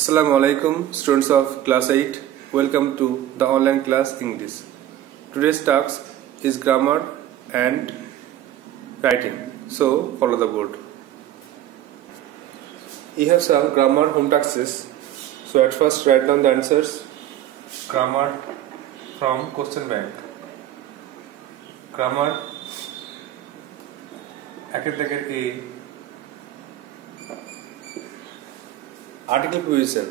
Assalamu alaikum, students of class 8. Welcome to the online class English. Today's task is grammar and writing. So follow the board. You have some grammar home tasks. So at first write down the answers. Grammar from question bank. Grammar একের A. Article position.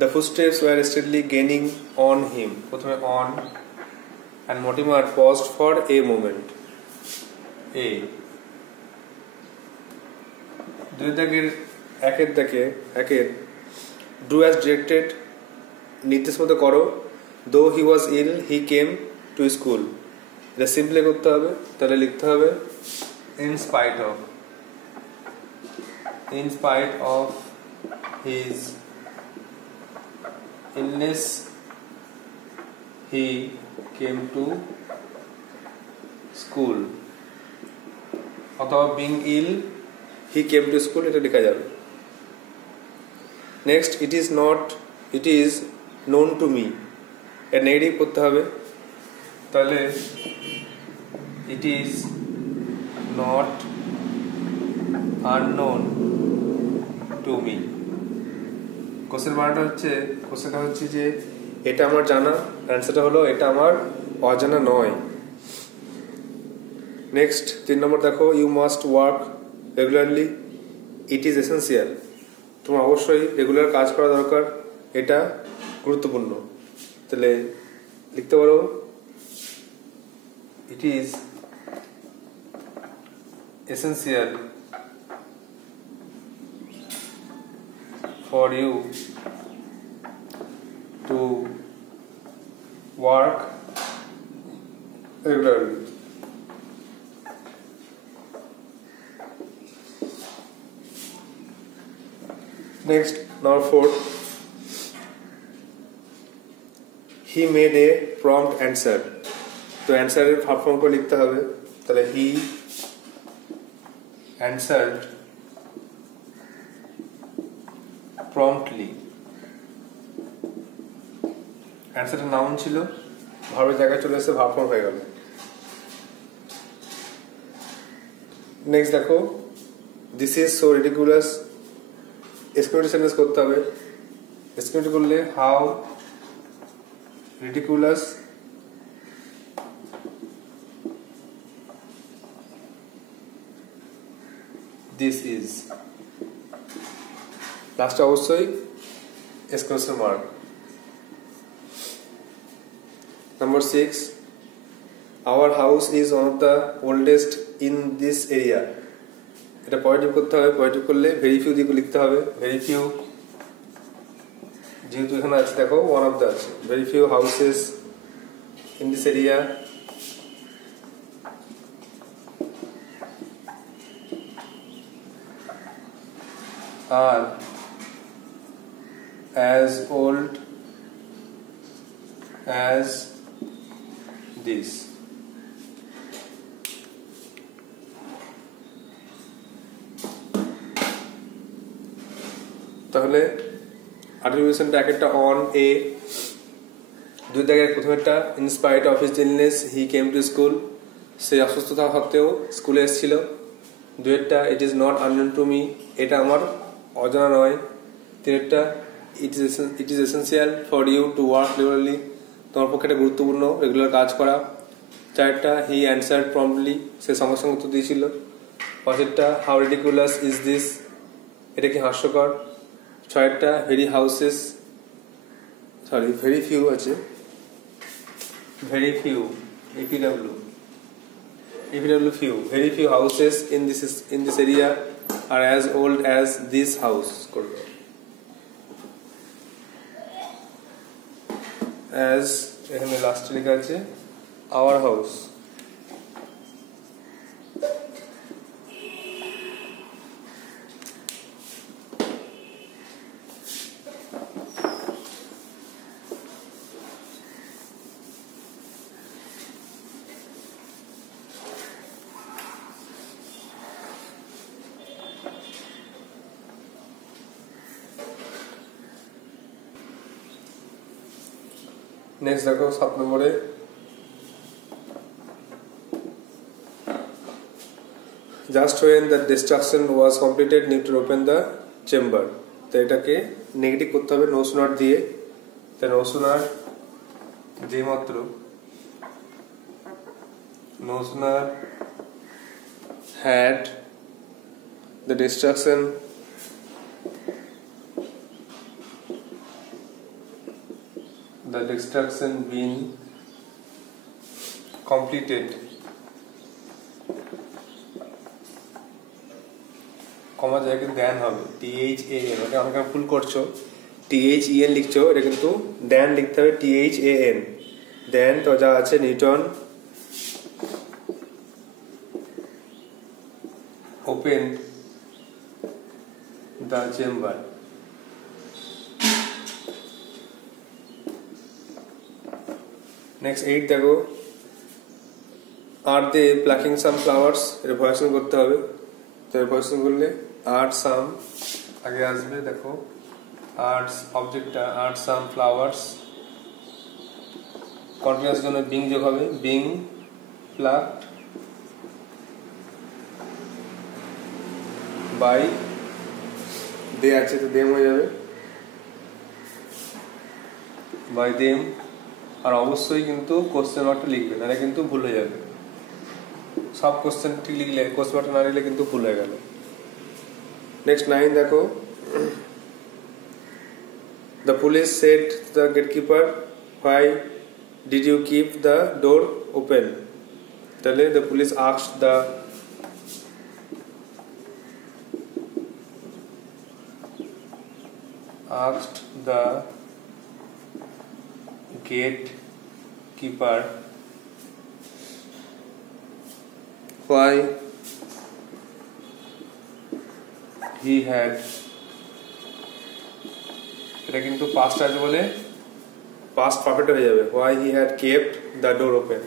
The footsteps were steadily gaining on him. প্রথমে on and Mortimer paused for a moment. A. একের do as directed. নির্দেশ মতো করো. Though he was ill, he came to school. এটা সিম্পলি করতে হবে. তাহলে লিখতে হবে in spite of his illness he came to school অথবা being ill he came to school এটা লেখা যাবে next it is known to me এর নেগেটিভ করতে হবে তাহলে it is not unknown to me কোশ্চেনটা হচ্ছে যে এটা আমার জানা অ্যান্সারটা হলো এটা আমার অজানা নয় নেক্সট 3 নম্বর দেখো you must work regularly it is essential তোমার অবশ্যই রেগুলার কাজ করা দরকার এটা গুরুত্বপূর্ণ তাহলে লিখতে পারো ইট is essential for you to work regularly. Next, number 4. He made a prompt answer. तो answer এর ভাব ফর্ম করে লিখতে হবে তাহলে he answered promptly অ্যান্সারটা নাউন ছিল ভার্বের জায়গায় চলে এসে ভার্ব ফর্ম হয়ে গেল নেক্সট দেখো this is so ridiculous exclamatory sentence করতে হবে এক্সক্লেমেটরি করলে হাউ রিডিকুলাস দিস ইজ লাস্টে অবশ্যই exclamation mark number 6 our house is one of the oldest in this area এটা পজিটিভ করতে হবে পজিটিভ করলে ভেরি ফিউ দিকে লিখতে হবে ভেরি ফিউ যেহেতু এখানে আছে দেখো ওয়ান অফ দ্য আছে very few houses in this area আর as old as this তাহলে আর্টিকুলেশনটা একটা অন এ দুই জায়গায় প্রথমেরটা in spite of his illness he came to school সে অসুস্থতা সত্ত্বেও স্কুলে এসেছিল দুইটা it is not unknown to me এটা আমার অজানা নয় তিনটা it is essential for you to work regularly তোমার পক্ষে এটা গুরুত্বপূর্ণ রেগুলার কাজ করা চারটা he answered promptly সে সঙ্গে সঙ্গে উত্তর দিয়েছিল পাঁচটা how ridiculous is this এটা কি হাস্যকর ছয়টা very few আছে very few few very few houses in this area are as old as this house করবে as এখানে লাস্ট লেখা আছে our house नेक्स्ट देखो 7 নম্বরে just when the destruction was completed Newton opened the chamber তো এটাকে নেগেটিভ করতে হবে নো সুনার দিয়ে তো নো সুনার যে মাত্র no sooner had the destruction been completed কমা জায়গায় দেন হবে THAN ওটা আমাকে ফুল করছো THEN লিখছো এটা কিন্তু দেন লিখতে হবে THAN দেন তো যা আছে Newton open the chamber next 8 দেখো আর দে প্লাকিং সাম ফ্লাওয়ার্স এটা ভয়েসিং করতে হবে তো ভয়েসিং করলে আর সাম আগে আসবে দেখো আর্টস অবজেক্টটা আর্ট সাম ফ্লাওয়ার্স কন্টিনিউয়াস জন্য বিং যোগ হবে বিং প্লাকড বাই দে আছে তো দেম হয়ে যাবে বাই দেম আর অবশ্যই কিন্তু কোশ্চেন মার্কটা লিখবে নাহলে কিন্তু ভুল হয়ে যাবে সব কোশ্চেন ঠিক লিখলে কোশ্চেন মার্কটা না লিখলে কিন্তু ভুল হয়ে গেল নেক্সট 9 দেখো the police said to the gatekeeper why did you keep the door open তাহলে the police asked the gatekeeper why he had এটা কিন্তু পাস্ট আছে বলে পাস্ট পারফেক্ট হয়ে যাবে why he had kept the door open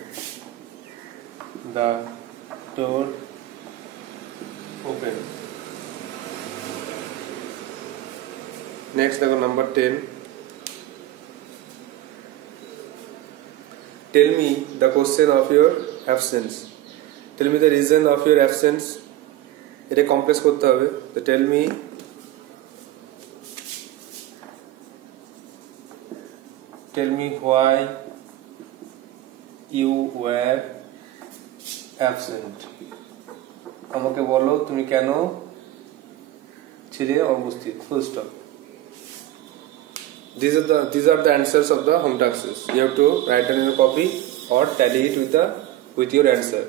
the door open next দেখো নাম্বার 10 tell me the question of your absence tell me the reason of your absence এটা কমপ্লেক্স করতে হবে তো tell me why you were absent আমাকে বলো তুমি কেন ছিলে অনুপস্থিত full stop these are the answers of the home taxes you have to write down in your copy or tally it with your answer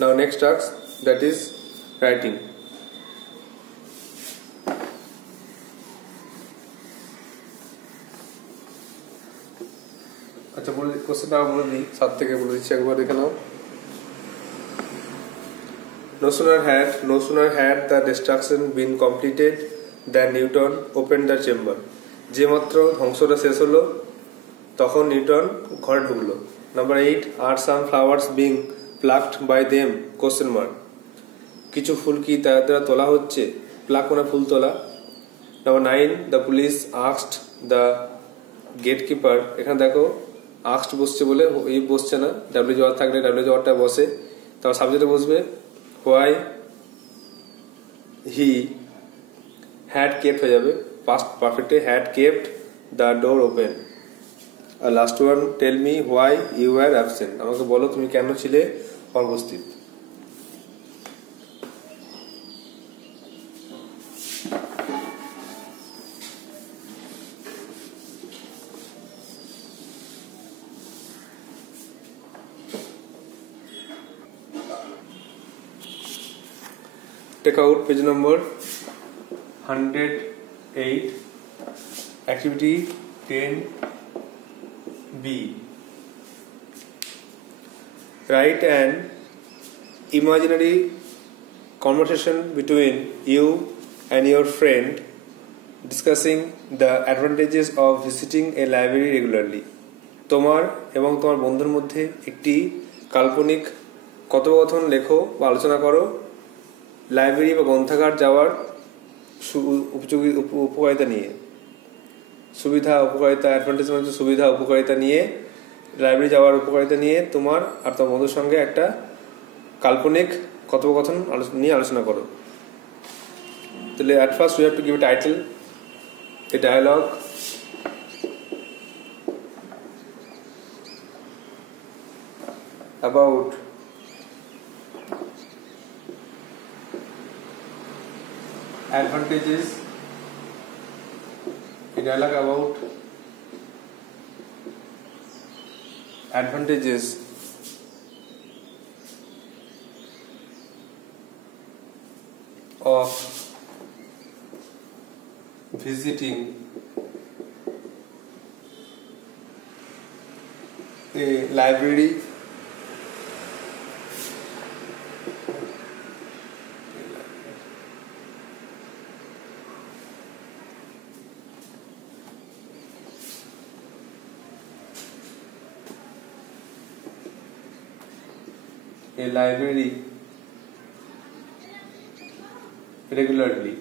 now next task that is writing আচ্ছা বলে কোশ্চেনটা বলে দিই 7 থেকে বলে দিচ্ছি একবার দেখে নাও no sooner had the destruction been completed than Newton opened the chamber যে মাত্র ধ্বংসটা শেষ হলো তখন নিউটন ঘরে ঢুকলো নাম্বার 8 are some flowers being plucked by them question mark কিছু ফুল কি তার দ্বারা তোলা হচ্ছে প্লাক মানে ফুল তোলা নাম্বার 9 the police asked the gatekeeper এখানে দেখো asked বসছে বলে এই বসছে না w জোয়ার থাকলে w জোয়ারটা বসে তারপর সাবজেক্টে বসবে why he had kept হয়ে যাবে past perfect had kept the door open আর last one tell me why you were absent আমাকে বলো তুমি কেন ছিলে অনুপস্থিত Take out page number 108 activity 10B write an imaginary conversation between you and your friend discussing the advantages of visiting a library regularly তোমার এবং তোমার বন্ধুর মধ্যে একটি কাল্পনিক কথোপকথন লেখো বা আলোচনা করো লাইব্রেরি বা গ্রন্থাগার যাওয়ার উপকারিতা নিয়ে সুবিধা উপকারিতা, অ্যাডভান্টেজ মানে হচ্ছে সুবিধা উপকারিতা নিয়ে, লাইব্রেরি যাওয়ার উপকারিতা নিয়ে তোমার আর তোমার বন্ধুর সঙ্গে একটা কাল্পনিক কথোপকথন নিয়ে আলোচনা করো। তাহলে at first we have to give a title, a dialogue, about advantages, a dialogue about advantages of visiting a library regularly.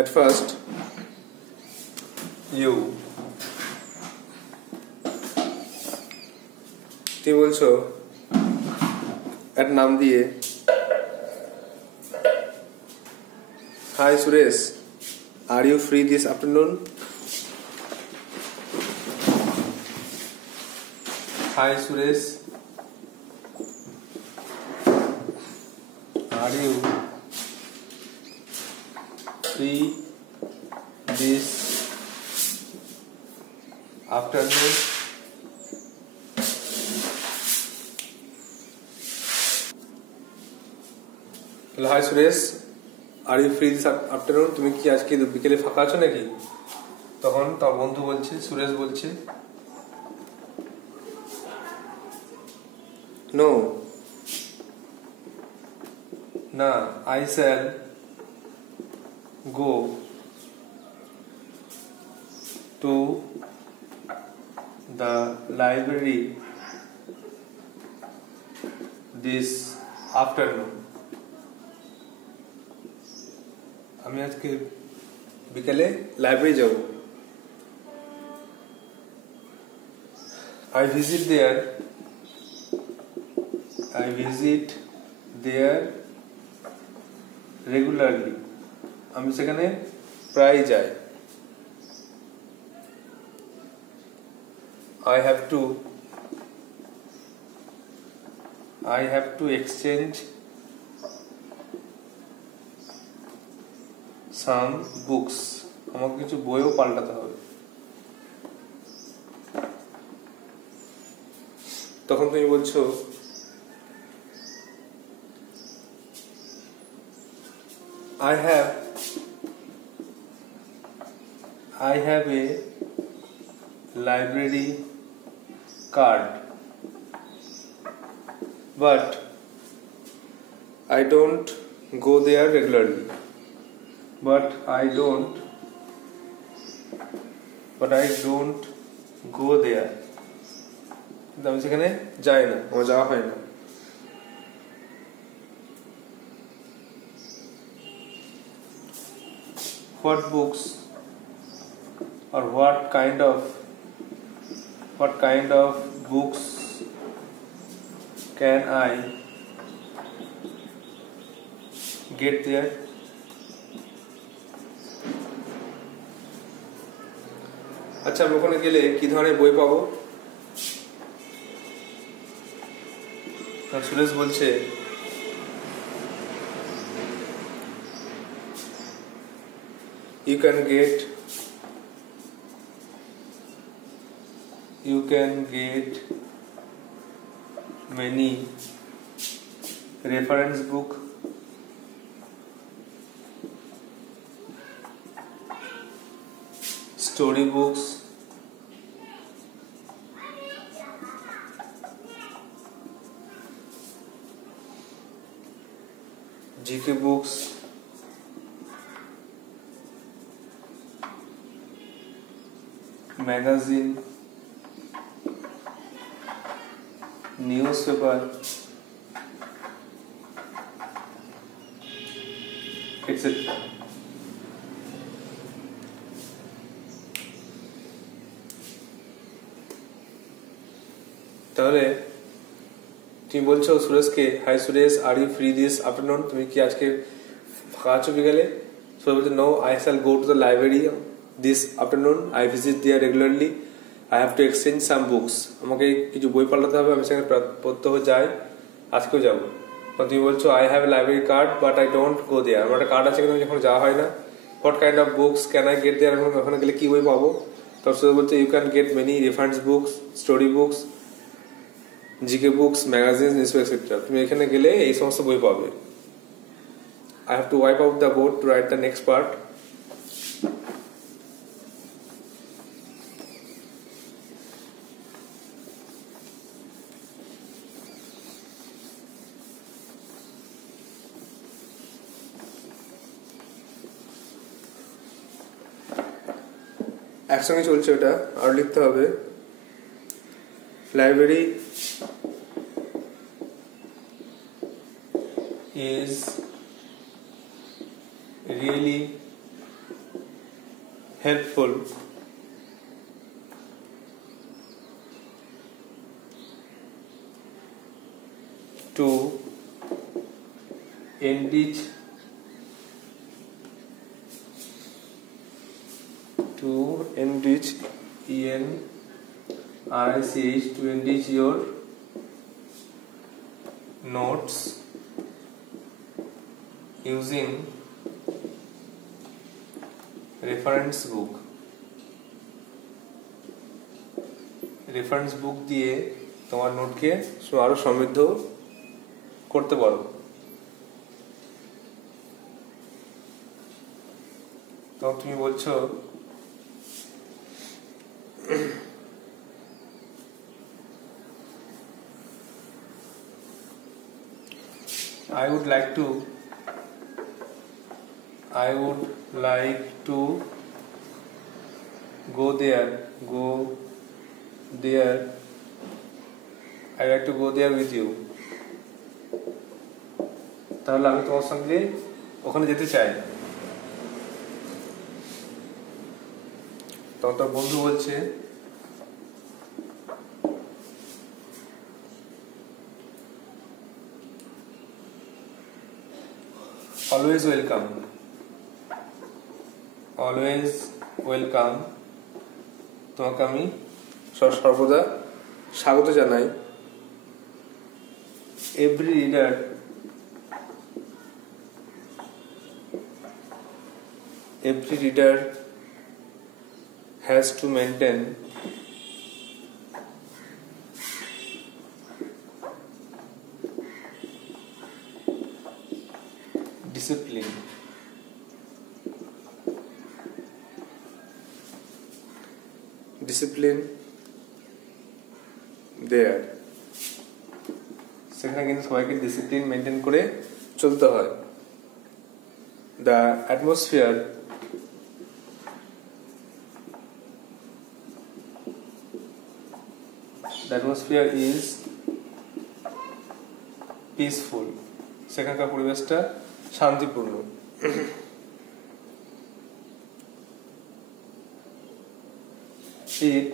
At first, you তুমি বলছো একটা নাম দিয়ে, Hi Suresh, are you free this afternoon? Hi Suresh, are you free this afternoon? Hi Suresh, are you free this afternoon, তুমি কি আজকে বিকেলে ফাঁকা আছো নাকি? তখন তার বন্ধু বলছে, সুরেশ বলছে, নো, না, I shall go to the library this afternoon. আমি আজকে বিকেলে লাইব্রেরি যাব। I visit there regularly. আমি সেখানে প্রায় যাই। I have to exchange some books. আমাকে কিছু বইও পাল্টাতে হবে। তখন তুমি বলছো, I have a library card, but I don't go there regularly. But I don't go there. আমি সেখানে যাই না, আমার যাওয়া হয় না। What books or what kind of books can I get there? আচ্ছা, আমি ওখানে গেলে কি ধরনের বই পাবো? সুরেশ বলছে, you can get many reference book, story books, GK books, magazine, newspaper, etc. তাহলে তুমি বলছো সুরেশকে, hi Suresh, are you free this afternoon? তুমি কি আজকে ফাঁকা আছো বিকালে? সুরেশ বলছে, no, I shall go to the library this afternoon, I visit there regularly, I have to exchange some books. আমাকে কিছু বই পাল্টাতে হবে, আমি সেখানে প্রত্যহ যাই, আজকেও যাবো। তুমি বলছো, I have a library card but I don't go there. আমার একটা কার্ড আছে কিন্তু যখন যাওয়া হয় না। What kind of books can I get there? ওখানে গেলে কি বই পাবো? তখন সুরেশ বলছে, you can get many reference books, story books, GK books, magazine, newspaper etcetera. তুমি এখানে গেলে এই সমস্ত বই পাবে। I have to wipe out the board to write the next part. একসঙ্গে চলছে ওটা, আর লিখতে হবে। Library is really helpful to enrich to enrich your notes using reference book দিয়ে তোমার নোটকে আরো সমৃদ্ধ করতে পারো। তো তুমি বলছো, I would like to go there. I like to go there with you. তাহলে আমি তোমার সঙ্গে ওখানে যেতে চাই। তখন তার বন্ধু বলছে, অলওয়েজ ওয়েলকাম। তোমাকে আমি সর্বদা স্বাগত জানাই। Every reader has to maintain discipline there। সেখানে কিন্তু সবাইকে ডিসিপ্লিন মেনটেন করে চলতে হয়। The atmosphere is peaceful। সেখানকার পরিবেশটা শান্তিপূর্ণ। It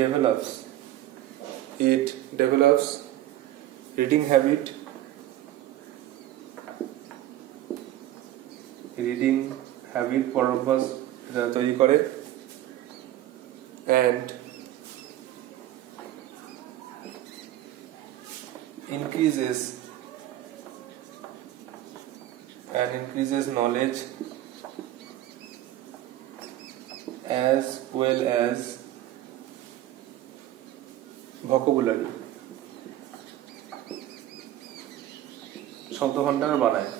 develops reading habit পড়ার অভ্যাস তৈরি করে, and increases knowledge as well as vocabulary। শব্দভাণ্ডার বাড়ায়।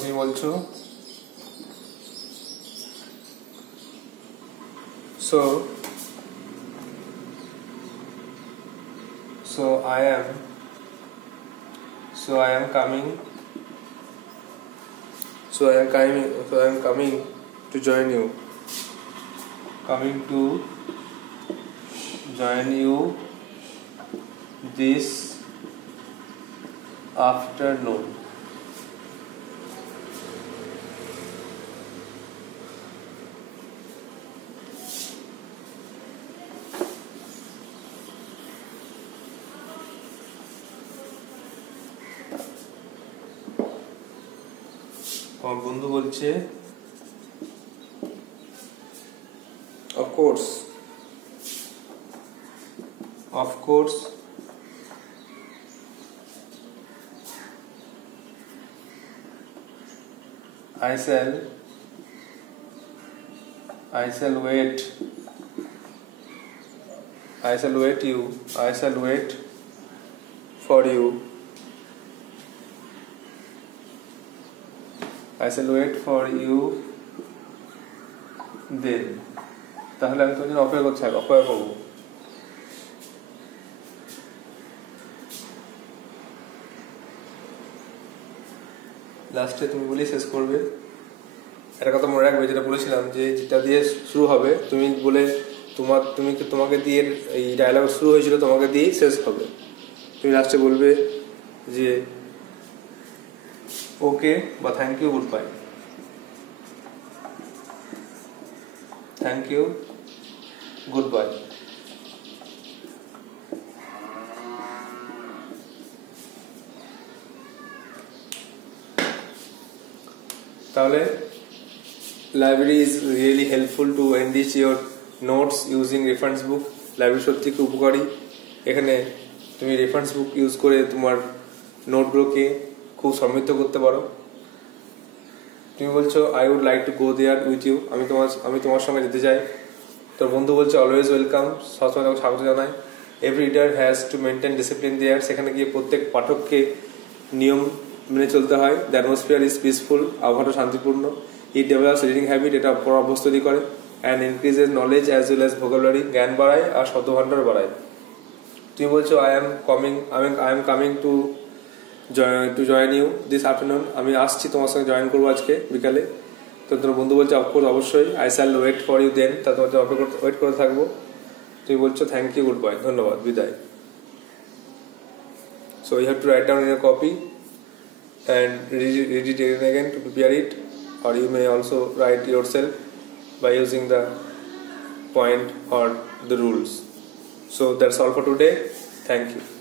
তুমি বলছো, so So I am coming. So I am coming to join you. Coming to join you this afternoon. আমার বন্ধু বলছে of course I shall wait for you. I shall wait for you then. তাহলে আমি তোমার জন্য অপেক্ষা করবো। লাস্টে তুমি বলি শেষ করবে। একটা কথা মনে রাখবে, যেটা বলেছিলাম যে যেটা দিয়ে শুরু হবে তুমি বলে তোমাকে দিয়ে এই ডায়লগ শুরু হয়েছিল, তোমাকে দিয়েই শেষ হবে। তুমি লাস্টে বলবে যে ওকে বা thank you, goodbye. Thank you, goodbye. তাহলে library is really helpful to enrich your notes using reference book. Library সত্যি খুব উপকারী। এখানে তুমি রেফারেন্স বুক ইউজ করে তোমার নোটগুলোকে খুব সমৃদ্ধ করতে পারো। তুমি বলছো I would like to go there with you, আমি তোমার সঙ্গে যেতে চাই। তোর বন্ধু বলছে অলওয়েজ ওয়েলকাম, সবসময় তোমাকে স্বাগত জানাই। Every reader has to maintain discipline there, সেখানে গিয়ে প্রত্যেক পাঠককে নিয়ম মেনে চলতে হয়। দ্য অ্যাটমসফিয়ার ইজ পিসফুল, আবহাওয়াটা শান্তিপূর্ণ। ইট ডেভেলপস রিডিং হ্যাবিট, এটা পড়ার অভ্যাস তৈরি করে। And increases knowledge as well as vocabulary, জ্ঞান বাড়ায় আর শব্দভাণ্ডার বাড়ায়। তুমি বলছো I am coming to join you this afternoon, আমি আসছি তোমার সঙ্গে জয়েন করবো আজকে বিকালে। তো তোমার বন্ধু বলছে অফকোর্স অবশ্যই। I shall wait for you then, তা তোমার ওয়েট করে থাকবো। তুমি বলছো থ্যাংক ইউ, গুড বাই, ধন্যবাদ, বিদায়। So you have to write down in a copy and read it again to prepare it, or you may also write yourself by using the point or the rules. So that's all for today. Thank you.